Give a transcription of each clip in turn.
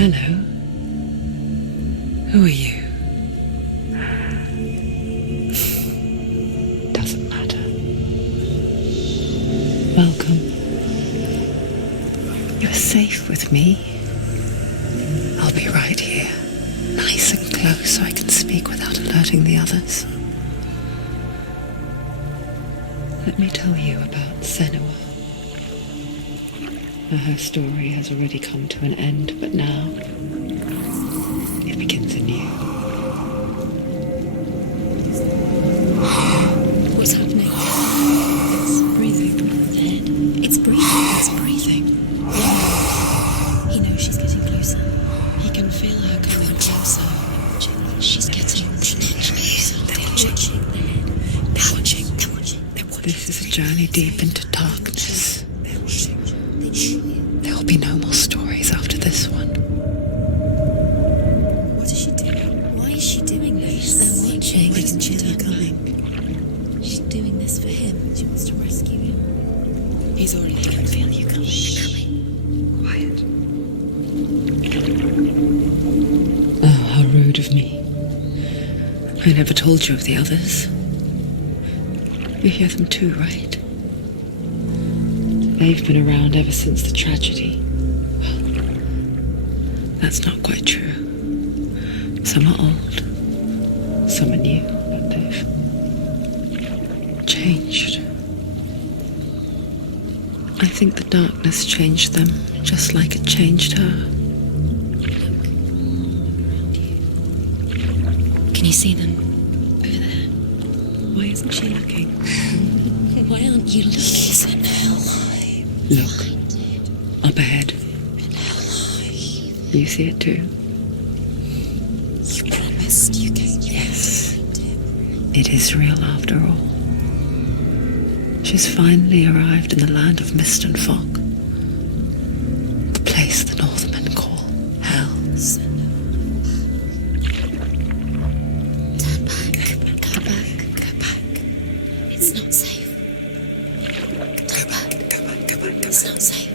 Hello. Who are you? Doesn't matter. Welcome. You're safe with me. I'll be right here, nice and close so I can speak without alerting the others. Let me tell you about Senua. Her story has already come to an end, but now it begins anew. What's happening? It's breathing. Dead. It's breathing. It's breathing. Yeah. He knows she's getting closer. He can feel her coming closer. She's getting closer. They're watching. They're watching. They're watching. They're watching. This is a journey deep into darkness. There will be no more stories after this one. What is she doing? Why is she doing this? They're watching. They can feel her coming. She's doing this for him. She wants to rescue him. He's already can feel you coming. Quiet. Oh, how rude of me. I never told you of the others. You hear them too, right? They've been around ever since the tragedy. Well, that's not quite true. Some are old, some are new, but they've changed. I think the darkness changed them, just like it changed her. Can you see them? Over there. Why isn't she looking? Why aren't you looking? She's in hell. Look, up ahead. You see it too? You promised you gave. Yes. It is real after all. She's finally arrived in the land of mist and fog. The place the Northmen call Hell. Turn back. Go back. Go back. It's not safe. Go back. Go back. It's not safe.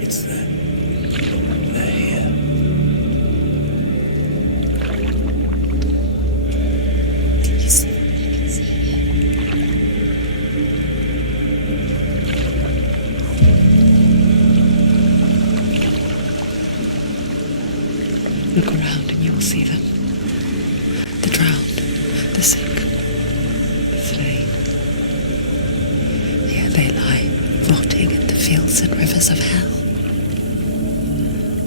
It's there. They're here. Can you see? I can see you. Look around and you will see them. The drowned, the sick, the slain. Here they lie, rotting in the fields and rivers of hell.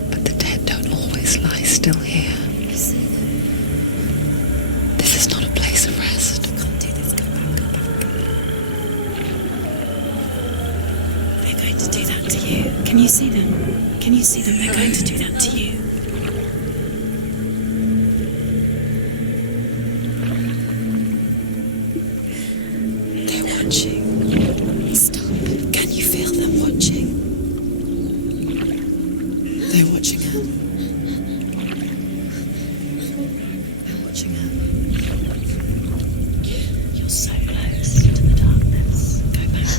But the dead don't always lie still here. You see them. This is not a place of rest. You can't do this. Go back. Go back. They're going to do that to you. Can you see them? Can you see them? They're going to do that to you. They're watching. Stop. Can you feel them watching? They're watching her. They're watching her. You're so close to the darkness. Go back.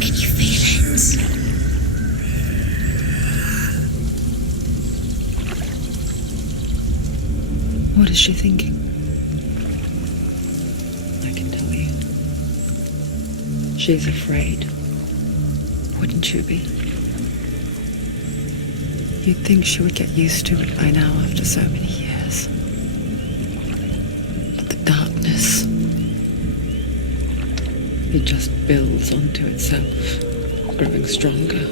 Can you feel it? What is she thinking? I can tell you. She's afraid. Wouldn't you be? You'd think she would get used to it by now after so many years. But the darkness, it just builds onto itself, growing stronger,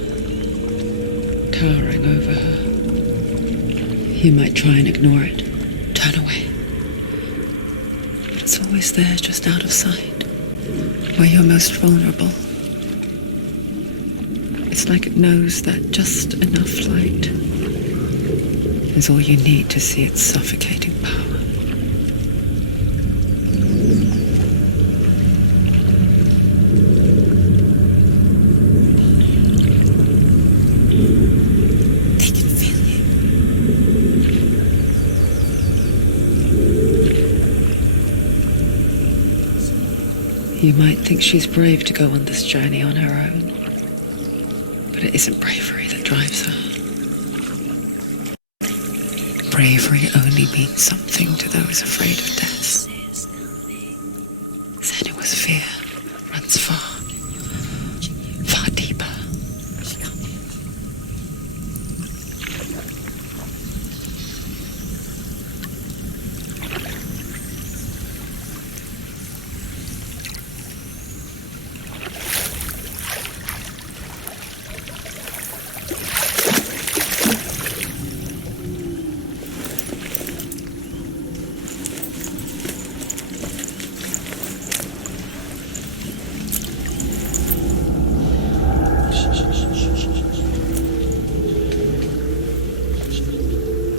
towering over her. You might try and ignore it, turn away. But it's always there, just out of sight, where you're most vulnerable. It's like it knows that just enough light is all you need to see its suffocating power. They can feel you. You might think she's brave to go on this journey on her own, but it isn't bravery that drives her. bravery only means something to those afraid of death. Senua's fear runs far, far deeper.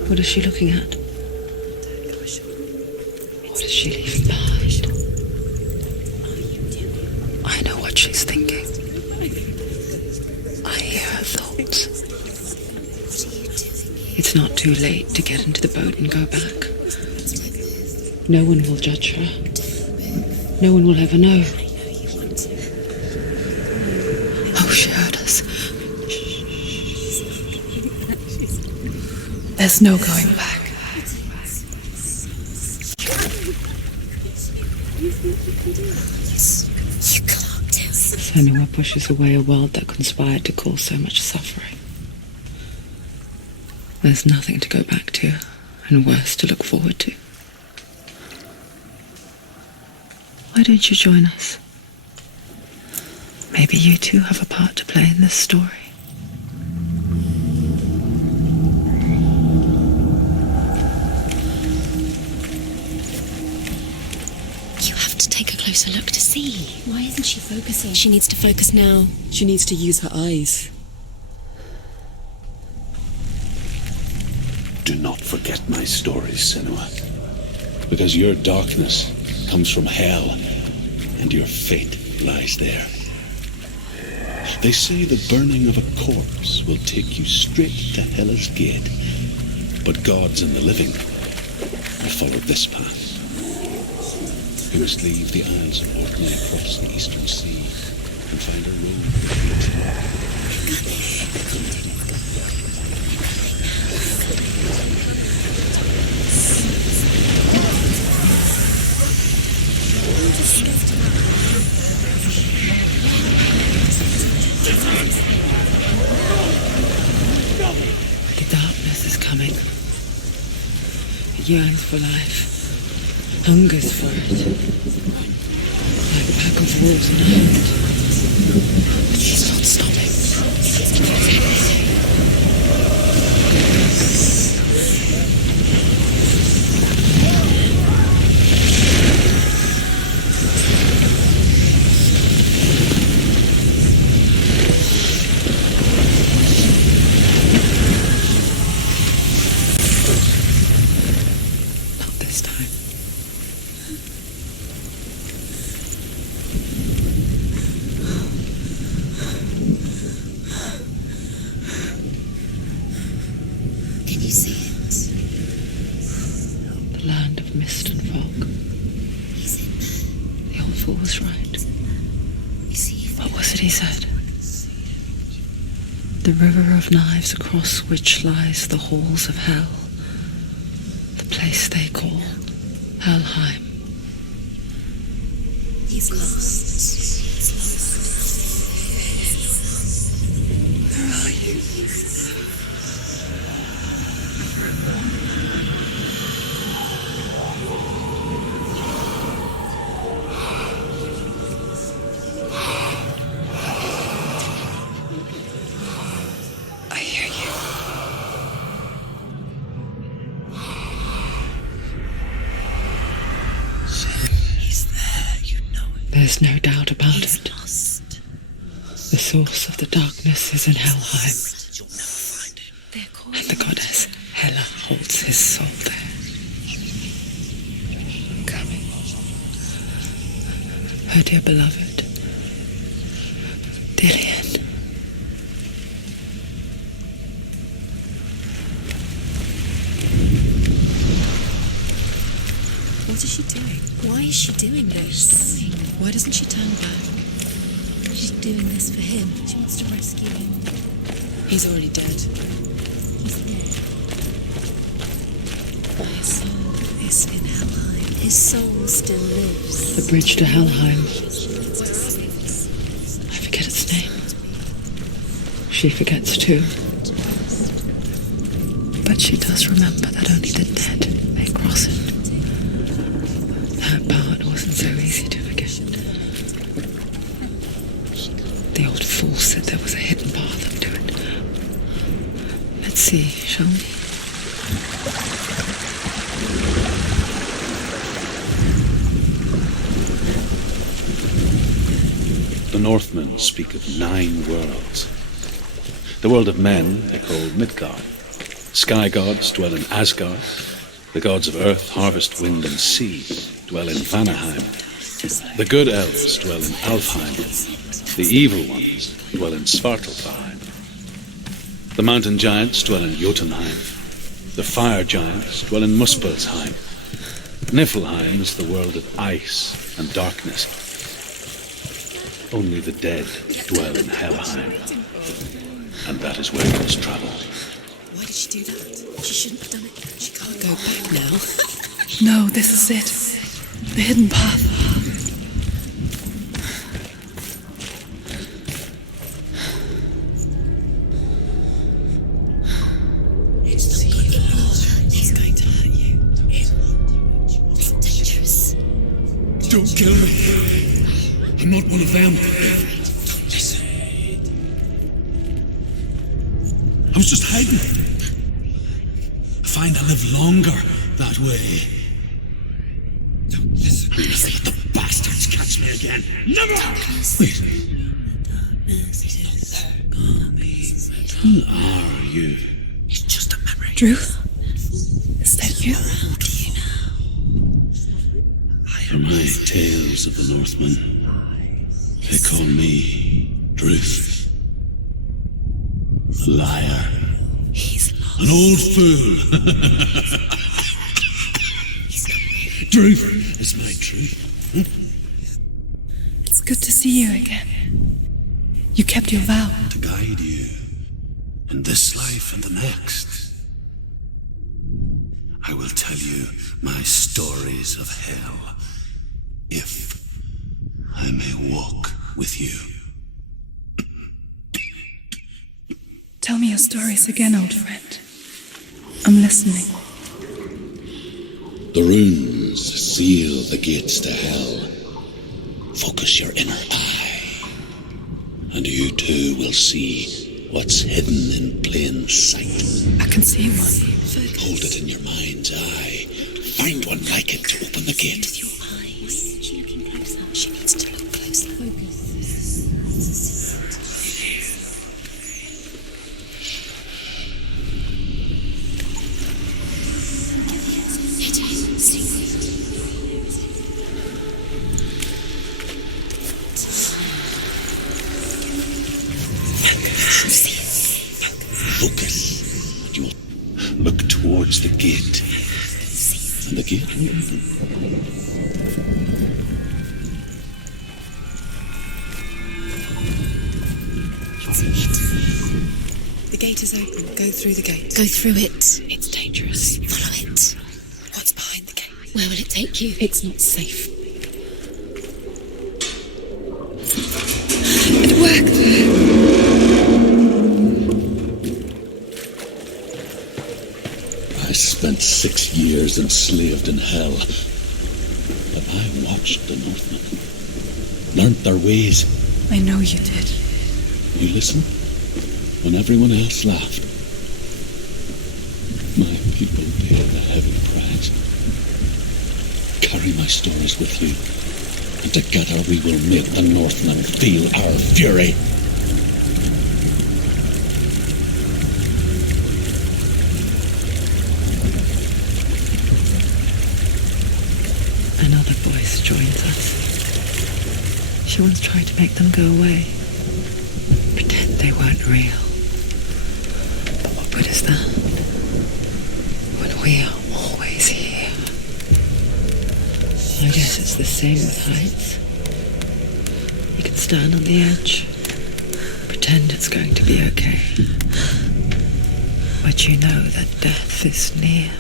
What is she looking at? What is she leaving behind? I know what she's thinking. I hear her thoughts. It's not too late to get into the boat and go back. No one will judge her. No one will ever know. Oh, she heard us. There's no going back. Senua pushes away a world that conspired to cause so much suffering. There's nothing to go back to, and worse to look forward to. Why don't you join us? Maybe you too have a part to play in this story. Take a closer look to see. Why isn't she focusing? She needs to focus now. She needs to use her eyes. Do not forget my stories, Senua. Because your darkness comes from hell, and your fate lies there. They say the burning of a corpse will take you straight to Hela's gate. But gods and the living will follow this path. You must leave the Isles of Orkney and cross the eastern sea and find a road The darkness is coming. It yearns for life. Hungers for it, like a pack of wolves in a herd. But she's not stopping. Not this time. Land of mist and fog. The old fool was right. What was it he said? The river of knives across which lies the halls of hell. The place they call Helheim. He's lost. Where are you? There's no doubt about it. Lost. The source of the darkness is in Helheim, and the goddess Hela holds his soul there. Coming. Her dear beloved, Dillian. What is she doing? Why is she doing this? Why doesn't she turn back? She's doing this for him. She wants to rescue him. He's already dead. He's dead. His soul is in Helheim. His soul still lives. The bridge to Helheim. I forget its name. She forgets too. But she does remember that only the dead may cross it. That part wasn't so easy to forget. The old fool said there was a hidden path up to it. Let's see, shall we? The Northmen speak of 9 worlds. The world of men they call Midgard. Sky gods dwell in Asgard. The gods of earth, harvest, wind and sea dwell in Vanaheim. The good elves dwell in Alfheim. The evil ones dwell in Svartalfheim. The mountain giants dwell in Jotunheim. The fire giants dwell in Muspelheim. Niflheim is the world of ice and darkness. Only the dead dwell in Helheim. And that is where we must travel. Why did she do that? She shouldn't have done it. She can't go back now. No, this is it. The hidden path. It's not good for her. It's going to hurt you. It's dangerous. Don't kill me. I'm not one of them. Listen. I was just hiding. I find I live longer that way. Don't listen. Let the bastards catch me again. Never! Wait. Who are you? It's just a memory. Drew? Is that you? They're my tales of the Northmen. They call me Druth. A liar. He's lost. An old fool. Druth is my truth. It's good to see you again. You kept your vow. To guide you in this life and the next. I will tell you my stories of hell, if I may walk with you. Tell me your stories again, old friend. I'm listening. The runes seal the gates to hell. Focus your inner eye, and you too will see what's hidden in plain sight. I can see one. Hold it in your mind's eye. Find one like it to open the gate. With your eyes. She's looking closer. She needs to look closer. Focus. It is secret. Focus. And you'll look towards the gate. And the gate will open. The gate is open. Go through the gate. Go through it. It's dangerous. Follow it. What's behind the gate? Where will it take you? It's not safe. It worked. I spent 6 years enslaved in hell. But I watched the Northmen. Learned their ways. I know you did. You listened when everyone else laughed. My people paid a heavy price. Carry my stories with you, and together we will make the Northmen feel our fury. Another voice joins us. She once tried to make them go away. Pretend they weren't real. But what good is that? When we are always here. I guess it's the same with heights. You can stand on the edge, pretend it's going to be okay. But you know that death is near.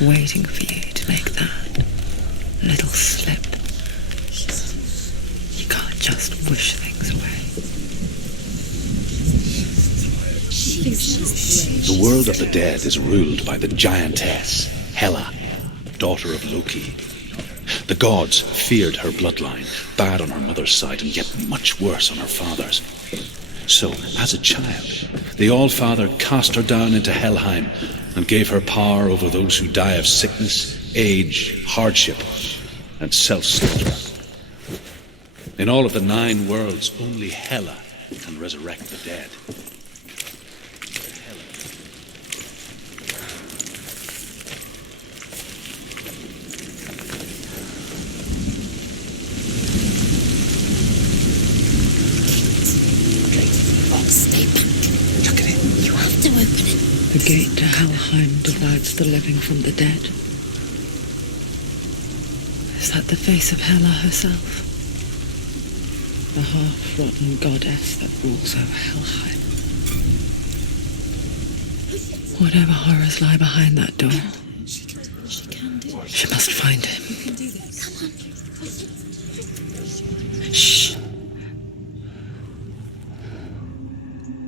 waiting for you to make that little slip. You can't just wish things away. The world of the dead is ruled by the giantess, Hela, daughter of Loki. The gods feared her bloodline, bad on her mother's side and yet much worse on her father's. So, as a child, the All-Father cast her down into Helheim and gave her power over those who die of sickness, age, hardship, and self-slaughter. In all of the 9 worlds, only Hela can resurrect the dead. Stay back. Look at it. You have to open it. The gate to Helheim divides the living from the dead. Is that the face of Hela herself? The half-rotten goddess that rules over Helheim. Whatever horrors lie behind that door, She can do it. she must find him. You can do this. Come on. Shh.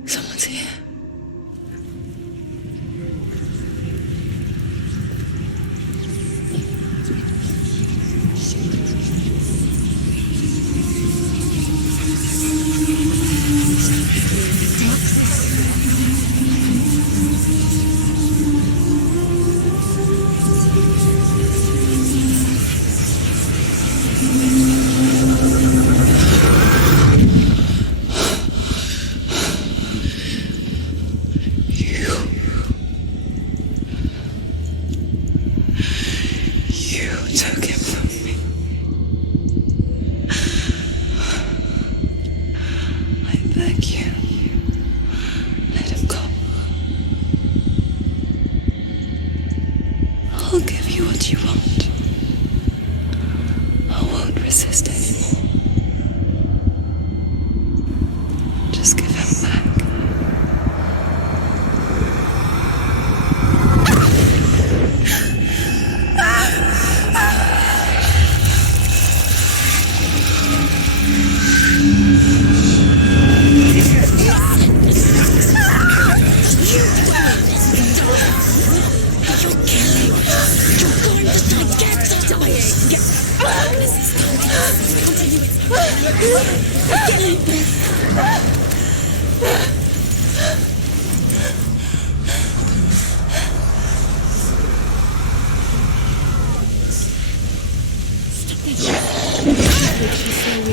Someone's here. You took him from me. I beg you, let him go. I'll give you what you want. I won't resist anymore. Just give him back.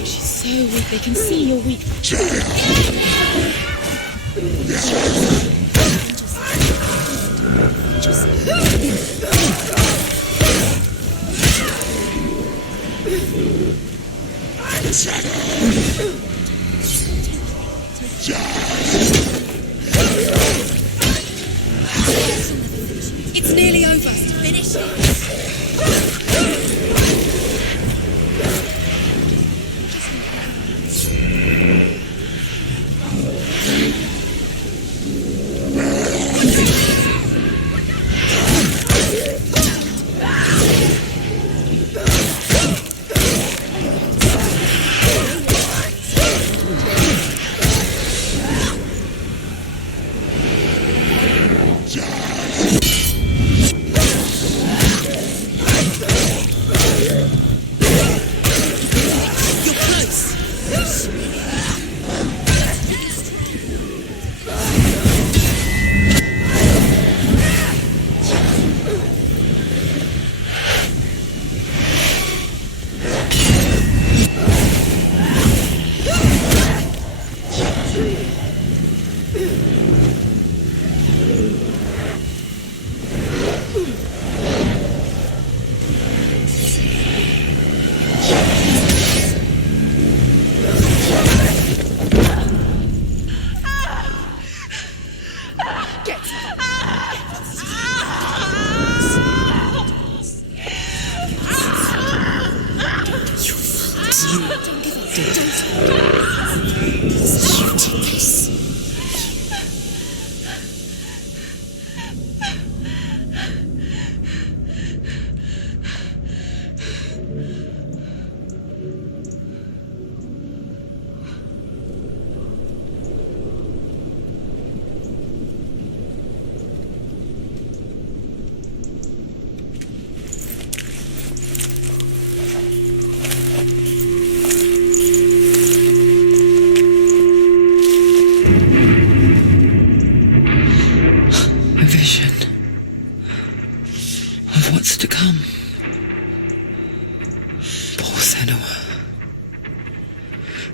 She's so weak. They can see you're weak. It's nearly over. Finish it.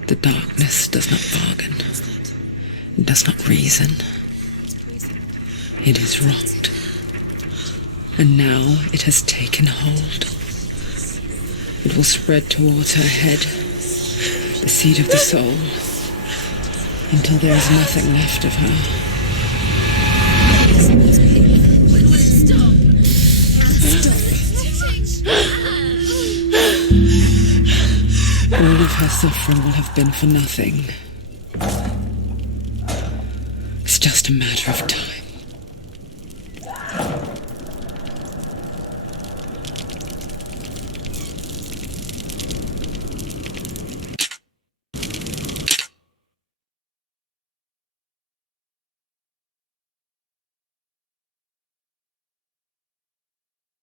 The darkness does not bargain. It does not reason. It is wrought. And now it has taken hold. It will spread towards her head, the seat of the soul, until there is nothing left of her. All of her suffering will have been for nothing. It's just a matter of time.